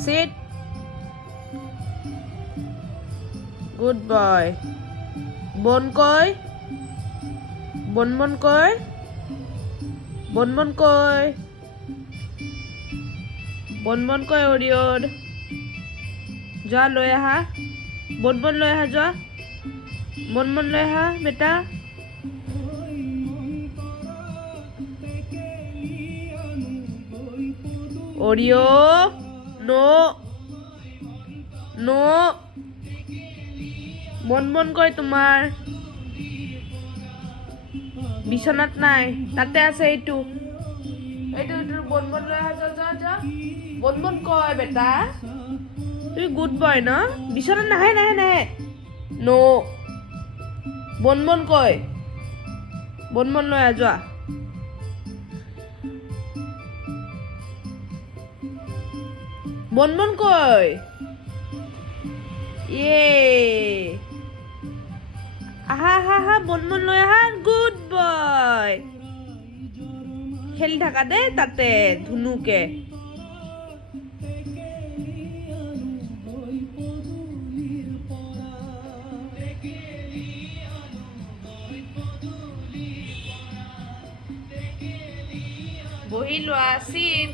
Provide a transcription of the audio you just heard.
Sit. Good boy. Bon koi. Bon bon koi. Bon bon koi. Bon bon koi Orion. যা লৈ আহা বন বন লৈ আহা যোৱা বন বন লৈ আহা বেটা অৰিঅ নো নো বন বন কয় তোমাৰ বিছনাত নাই তাতে আছে এইটো এইটো বন বন লৈ আহা যোৱা যোৱা যোৱা বন বন কয় বেটা তুমি গুড বয় ন বিছনাত নাহে নাহে নাহে নো বন বন কয় বন বন লৈ আহ যোৱা বন বন কয় ইয়ে আহা আহা আহা বন বন লৈ আহা গুড বয় খেলি থাকা দে তাতে ধুনুকে বহি লোৱা চিট